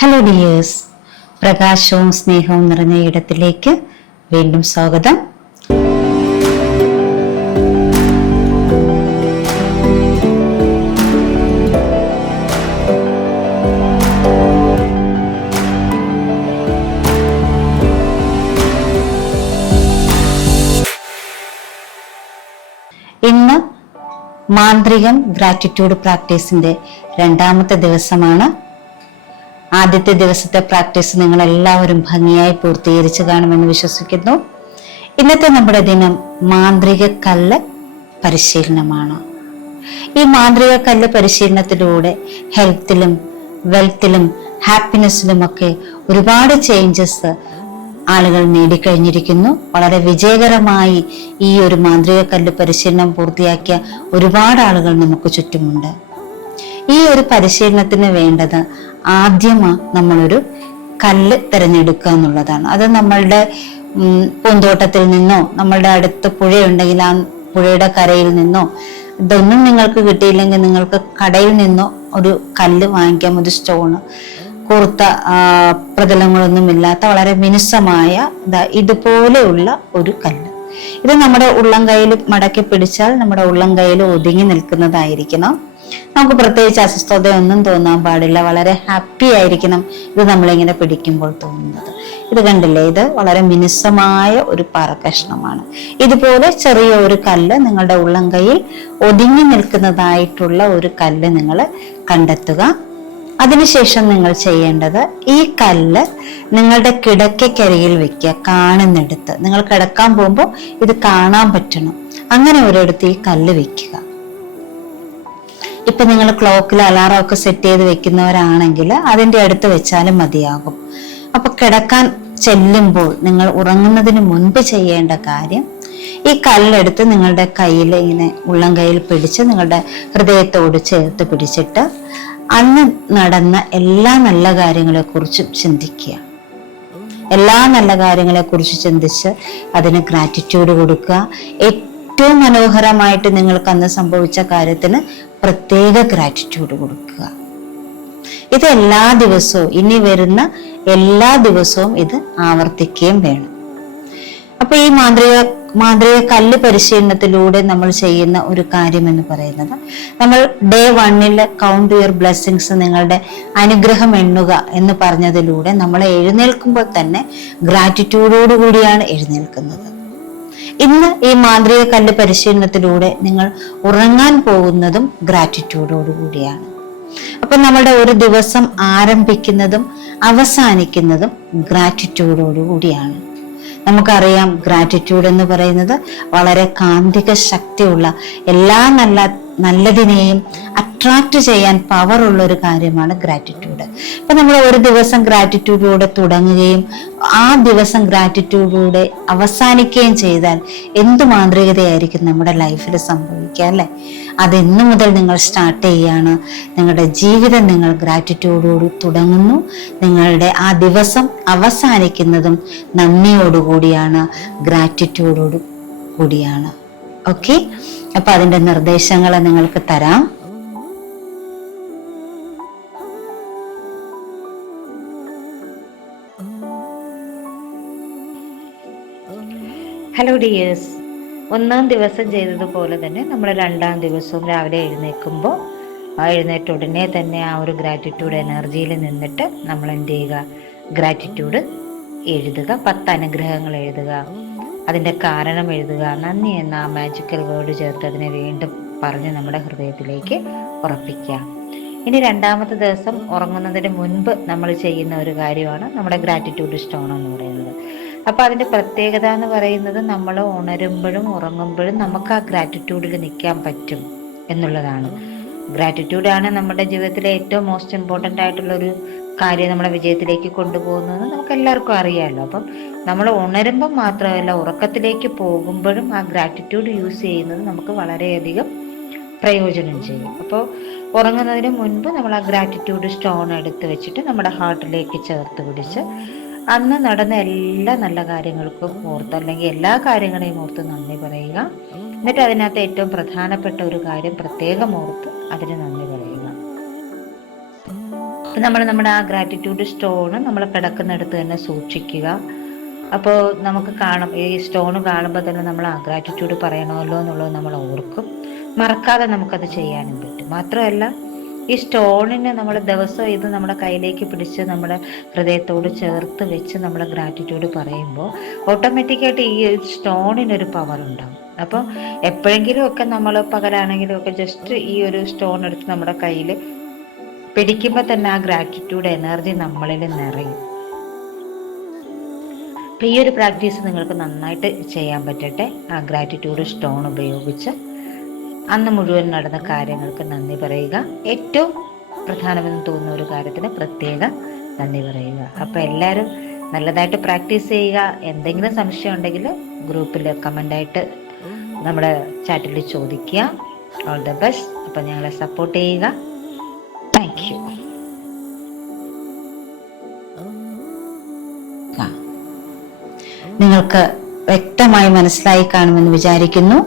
Hello dears, പ്രകാശവും സ്നേഹവും നിറഞ്ഞ ഇടത്തിലേക്ക് വീണ്ടും സ്വാഗതം. ഇന്ന് മാന്ത്രികം ഗ്രാറ്റിറ്റ്യൂഡ് പ്രാക്ടീസിന്റെ രണ്ടാമത്തെ ദിവസമാണ്. ആദ്യത്തെ ദിവസത്തെ പ്രാക്ടീസ് നിങ്ങൾ എല്ലാവരും ഭംഗിയായി പൂർത്തീകരിച്ചു കാണുമെന്ന് വിശ്വസിക്കുന്നു. ഇന്നത്തെ നമ്മുടെ ദിനം മാന്ത്രിക കല്ല് പരിശീലനമാണ്. ഈ മാന്ത്രിക കല്ല് പരിശീലനത്തിലൂടെ ഹെൽത്തിലും വെൽത്തിലും ഹാപ്പിനെസ്സിലും ഒക്കെ ഒരുപാട് ചേഞ്ചസ് ആളുകൾ നേടിക്കഴിഞ്ഞിരിക്കുന്നു. വളരെ വിജയകരമായി ഈ ഒരു മാന്ത്രിക കല്ല് പരിശീലനം പൂർത്തിയാക്കിയ ഒരുപാട് ആളുകൾ നമുക്ക് ചുറ്റുമുണ്ട്. ഈ ഒരു പരിശീലനത്തിന് വേണ്ടത് നമ്മളൊരു കല്ല് തിരഞ്ഞെടുക്കുക എന്നുള്ളതാണ്. അത് നമ്മളുടെ പൂന്തോട്ടത്തിൽ നിന്നോ, നമ്മളുടെ അടുത്ത് പുഴയുണ്ടെങ്കിൽ ആ പുഴയുടെ കരയിൽ നിന്നോ, ഇതൊന്നും നിങ്ങൾക്ക് കിട്ടിയില്ലെങ്കിൽ നിങ്ങൾക്ക് കടയിൽ നിന്നോ ഒരു കല്ല് വാങ്ങിക്കാം. ഒരു സ്റ്റോണ്, കൂർത്ത പ്രതലങ്ങളൊന്നും ഇല്ലാത്ത വളരെ മിനുസമായ ഇതുപോലെയുള്ള ഒരു കല്ല്. ഇത് നമ്മുടെ ഉള്ളം കയ്യിൽ മടക്കി പിടിച്ചാൽ നമ്മുടെ ഉള്ളം കയ്യിൽ ഒതുങ്ങി നിൽക്കുന്നതായിരിക്കണം. നമുക്ക് പ്രത്യേകിച്ച് അസ്വസ്ഥതയൊന്നും തോന്നാൻ പാടില്ല. വളരെ ഹാപ്പി ആയിരിക്കണം ഇത് നമ്മളിങ്ങനെ പിടിക്കുമ്പോൾ തോന്നുന്നത്. ഇത് കണ്ടില്ലേ, ഇത് വളരെ മിനുസമായ ഒരു പാറക്കഷ്ണമാണ്. ഇതുപോലെ ചെറിയ ഒരു കല്ല് നിങ്ങളുടെ ഉള്ളം കയ്യിൽ ഒതുങ്ങി നിൽക്കുന്നതായിട്ടുള്ള ഒരു കല്ല് നിങ്ങൾ കണ്ടെത്തുക. അതിനുശേഷം നിങ്ങൾ ചെയ്യേണ്ടത്, ഈ കല്ല് നിങ്ങളുടെ കിടക്കയ്ക്കരികിൽ വെക്കുക. കാണുന്നിടത്ത്, നിങ്ങൾ കിടക്കാൻ പോകുമ്പോൾ ഇത് കാണാൻ പറ്റണം. അങ്ങനെ ഒരിടത്ത് ഈ കല്ല് വെക്കുക. ഇപ്പൊ നിങ്ങൾ ക്ലോക്കിൽ അലാറം ഒക്കെ സെറ്റ് ചെയ്ത് വെക്കുന്നവരാണെങ്കിൽ അതിന്റെ അടുത്ത് വെച്ചാലും മതിയാകും. അപ്പൊ കിടക്കാൻ ചെല്ലുമ്പോൾ നിങ്ങൾ ഉറങ്ങുന്നതിന് മുൻപ് ചെയ്യേണ്ട കാര്യം, ഈ കല്ലെടുത്ത് നിങ്ങളുടെ കയ്യിൽ ഇങ്ങനെ ഉള്ളം കയ്യിൽ പിടിച്ച് നിങ്ങളുടെ ഹൃദയത്തോട് ചേർത്ത് പിടിച്ചിട്ട് അന്ന് നടന്ന എല്ലാ നല്ല കാര്യങ്ങളെ കുറിച്ചും ചിന്തിക്കുക. എല്ലാ നല്ല കാര്യങ്ങളെ കുറിച്ച് ചിന്തിച്ച് അതിന് ഗ്രാറ്റിറ്റ്യൂഡ് കൊടുക്കുക. ഏറ്റവും മനോഹരമായിട്ട് നിങ്ങൾക്ക് അന്ന് സംഭവിച്ച കാര്യത്തിന് പ്രത്യേക ഗ്രാറ്റിറ്റ്യൂഡ് കൊടുക്കുക. ഇത് എല്ലാ ദിവസവും, ഇനി വരുന്ന എല്ലാ ദിവസവും ഇത് ആവർത്തിക്കുകയും വേണം. അപ്പൊ ഈ മാന്ത്രിക കല്ല് പരിശീലനത്തിലൂടെ നമ്മൾ ചെയ്യുന്ന ഒരു കാര്യം എന്ന് പറയുന്നത്, നമ്മൾ ഡേ 1 കൗണ്ട് യുവർ ബ്ലെസ്സിങ്സ്, നിങ്ങളുടെ അനുഗ്രഹം എണ്ണുക എന്ന് പറഞ്ഞതിലൂടെ നമ്മൾ എഴുന്നേൽക്കുമ്പോൾ തന്നെ ഗ്രാറ്റിറ്റ്യൂഡോടു കൂടിയാണ് എഴുന്നേൽക്കുന്നത്. ഇന്ന് ഈ മാന്ത്രിക കല്ല് പരിശീലനത്തിലൂടെ നിങ്ങൾ ഉറങ്ങാൻ പോകുന്നതും ഗ്രാറ്റിറ്റ്യൂഡോടു കൂടിയാണ്. അപ്പൊ നമ്മളുടെ ഒരു ദിവസം ആരംഭിക്കുന്നതും അവസാനിക്കുന്നതും ഗ്രാറ്റിറ്റ്യൂഡോടു കൂടിയാണ്. നമുക്കറിയാം, ഗ്രാറ്റിറ്റ്യൂഡ് എന്ന് പറയുന്നത് വളരെ കാന്തിക ശക്തിയുള്ള, എല്ലാ നല്ലതിനെയും അട്രാക്ട് ചെയ്യാൻ പവർ ഉള്ള ഒരു കാര്യമാണ് ഗ്രാറ്റിറ്റ്യൂഡ്. അപ്പൊ നമ്മൾ ഒരു ദിവസം ഗ്രാറ്റിറ്റ്യൂഡിലൂടെ തുടങ്ങുകയും ആ ദിവസം ഗ്രാറ്റിറ്റ്യൂഡിലൂടെ അവസാനിക്കുകയും ചെയ്താൽ എന്ത് മാന്ത്രികതയായിരിക്കും നമ്മുടെ ലൈഫിൽ സംഭവിക്കുക, അല്ലെ? അതെന്നു മുതൽ നിങ്ങൾ സ്റ്റാർട്ട് ചെയ്യാണ്. നിങ്ങളുടെ ജീവിതം നിങ്ങൾ ഗ്രാറ്റിറ്റ്യൂഡോട് തുടങ്ങുന്നു. നിങ്ങളുടെ ആ ദിവസം അവസാനിക്കുന്നതും നന്ദിയോടുകൂടിയാണ്, ഗ്രാറ്റിറ്റ്യൂഡോട് കൂടിയാണ്. ഓക്കെ, അപ്പൊ അതിന്റെ നിർദ്ദേശങ്ങൾ നിങ്ങൾക്ക് തരാം. ഹലോ ഡിയേഴ്സ്, ഒന്നാം ദിവസം ചെയ്തതുപോലെ തന്നെ നമ്മൾ രണ്ടാം ദിവസവും രാവിലെ എഴുന്നേൽക്കുമ്പോൾ എഴുന്നേറ്റ ഉടനെ തന്നെ ആ ഒരു ഗ്രാറ്റിറ്റ്യൂഡ് എനർജിയിൽ നിന്നിട്ട് നമ്മൾ എന്ത് ചെയ്യുക, ഗ്രാറ്റിറ്റ്യൂഡ് എഴുതുക. 10 അനുഗ്രഹങ്ങൾ എഴുതുക, അതിൻ്റെ കാരണം എഴുതുക. നന്ദി എന്ന ആ മാജിക്കൽ വേർഡ് ചേർത്ത് അതിനെ വീണ്ടും പറഞ്ഞ് നമ്മുടെ ഹൃദയത്തിലേക്ക് ഉറപ്പിക്കുക. ഇനി രണ്ടാമത്തെ ദിവസം ഉറങ്ങുന്നതിന് മുൻപ് നമ്മൾ ചെയ്യുന്ന ഒരു കാര്യമാണ് നമ്മുടെ ഗ്രാറ്റിറ്റ്യൂഡ് സ്റ്റോൺ എന്ന് പറയുന്നത്. അപ്പൊ അതിന്റെ പ്രത്യേകത എന്ന് പറയുന്നത്, നമ്മൾ ഉണരുമ്പോഴും ഉറങ്ങുമ്പോഴും നമുക്ക് ആ ഗ്രാറ്റിറ്റ്യൂഡിൽ നിൽക്കാൻ പറ്റും എന്നുള്ളതാണ്. ഗ്രാറ്റിറ്റ്യൂഡാണ് നമ്മുടെ ജീവിതത്തിലെ ഏറ്റവും മോസ്റ്റ് ഇമ്പോർട്ടൻ്റ് ആയിട്ടുള്ളൊരു കാര്യം നമ്മളെ വിജയത്തിലേക്ക് കൊണ്ടുപോകുന്നത് നമുക്ക് എല്ലാവർക്കും അറിയാമല്ലോ. അപ്പം നമ്മൾ ഉണരുമ്പം മാത്രമല്ല, ഉറക്കത്തിലേക്ക് പോകുമ്പോഴും ആ ഗ്രാറ്റിറ്റ്യൂഡ് യൂസ് ചെയ്യുന്നത് നമുക്ക് വളരെയധികം പ്രയോജനം ചെയ്യും. അപ്പോൾ ഉറങ്ങുന്നതിന് മുൻപ് നമ്മൾ ആ ഗ്രാറ്റിറ്റ്യൂഡ് സ്റ്റോൺ എടുത്ത് വെച്ചിട്ട് നമ്മുടെ ഹാർട്ടിലേക്ക് ചേർത്ത് പിടിച്ച് അന്ന് നടന്ന എല്ലാ നല്ല കാര്യങ്ങൾക്കും ഓർത്ത്, അല്ലെങ്കിൽ എല്ലാ കാര്യങ്ങളെയും ഓർത്ത് നന്ദി പറയുക. എന്നിട്ട് അതിനകത്ത് ഏറ്റവും പ്രധാനപ്പെട്ട ഒരു കാര്യം പ്രത്യേകം ഓർത്ത് അതിന് നന്ദി പറയുക. നമ്മുടെ ആ ഗ്രാറ്റിറ്റ്യൂഡ് സ്റ്റോണ് നമ്മൾ കിടക്കുന്നിടത്ത് തന്നെ സൂക്ഷിക്കുക. അപ്പോൾ നമുക്ക് കാണും, ഈ സ്റ്റോൺ കാണുമ്പോൾ തന്നെ നമ്മൾ ആ ഗ്രാറ്റിറ്റ്യൂഡ് പറയണമല്ലോ എന്നുള്ളത് നമ്മൾ ഓർക്കും. മറക്കാതെ നമുക്കത് ചെയ്യാനും പറ്റും. മാത്രമല്ല, ഈ സ്റ്റോണിന് നമ്മൾ ദിവസവും ഇത് നമ്മുടെ കയ്യിലേക്ക് പിടിച്ച് നമ്മുടെ ഹൃദയത്തോട് ചേർത്ത് വെച്ച് നമ്മൾ ഗ്രാറ്റിറ്റ്യൂഡ് പറയുമ്പോൾ ഓട്ടോമാറ്റിക്കായിട്ട് ഈ സ്റ്റോണിനൊരു പവർ ഉണ്ടാകും. അപ്പോൾ എപ്പോഴെങ്കിലും ഒക്കെ നമ്മൾ പകലാണെങ്കിലും ഒക്കെ ജസ്റ്റ് ഈ ഒരു സ്റ്റോൺ എടുത്ത് നമ്മുടെ കയ്യിൽ പിടിക്കുമ്പോൾ തന്നെ ആ ഗ്രാറ്റിറ്റ്യൂഡ് എനർജി നമ്മളിൽ നിറയും. അപ്പം ഈ ഒരു പ്രാക്ടീസ് നിങ്ങൾക്ക് നന്നായിട്ട് ചെയ്യാൻ പറ്റട്ടെ. ആ ഗ്രാറ്റിറ്റ്യൂഡ് സ്റ്റോൺ ഉപയോഗിച്ച് അന്ന് മുഴുവൻ നടന്ന കാര്യങ്ങൾക്ക് നന്ദി പറയുക. ഏറ്റവും പ്രധാനമെന്ന് തോന്നുന്ന ഒരു കാര്യത്തിന് പ്രത്യേകം നന്ദി പറയുക. അപ്പോൾ എല്ലാവരും നല്ലതായിട്ട് പ്രാക്ടീസ് ചെയ്യുക. എന്തെങ്കിലും സംശയം ഉണ്ടെങ്കിൽ ഗ്രൂപ്പിൽ കമൻ്റായിട്ട് നമ്മുടെ ചാറ്റിൽ ചോദിക്കുക. All the best. അപ്പം ഞങ്ങളെ സപ്പോർട്ട് ചെയ്യുക. Thank you. നിങ്ങൾക്ക് വ്യക്തമായി മനസ്സിലായി കാണുമെന്ന് വിചാരിക്കുന്നു.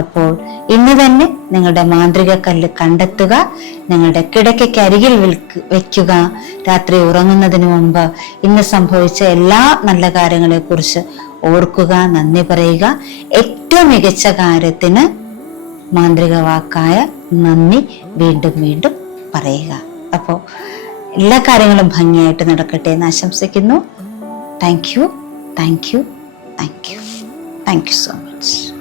അപ്പോൾ ഇന്ന് തന്നെ നിങ്ങളുടെ മാന്ത്രിക കല്ല് കണ്ടെത്തുക, നിങ്ങളുടെ കിടക്കയ്ക്കരികിൽ വെക്കുക. രാത്രി ഉറങ്ങുന്നതിന് മുമ്പ് ഇന്ന് സംഭവിച്ച എല്ലാ നല്ല കാര്യങ്ങളെ കുറിച്ച് ഓർക്കുക, നന്ദി പറയുക. ഏറ്റവും മികച്ച കാര്യത്തിന് മാന്ത്രിക വാക്കായ നന്ദി വീണ്ടും വീണ്ടും പറയുക. അപ്പോൾ എല്ലാ കാര്യങ്ങളും ഭംഗിയായിട്ട് നടക്കട്ടെ എന്ന് ആശംസിക്കുന്നു. Thank you, thank you, thank you, thank you so much.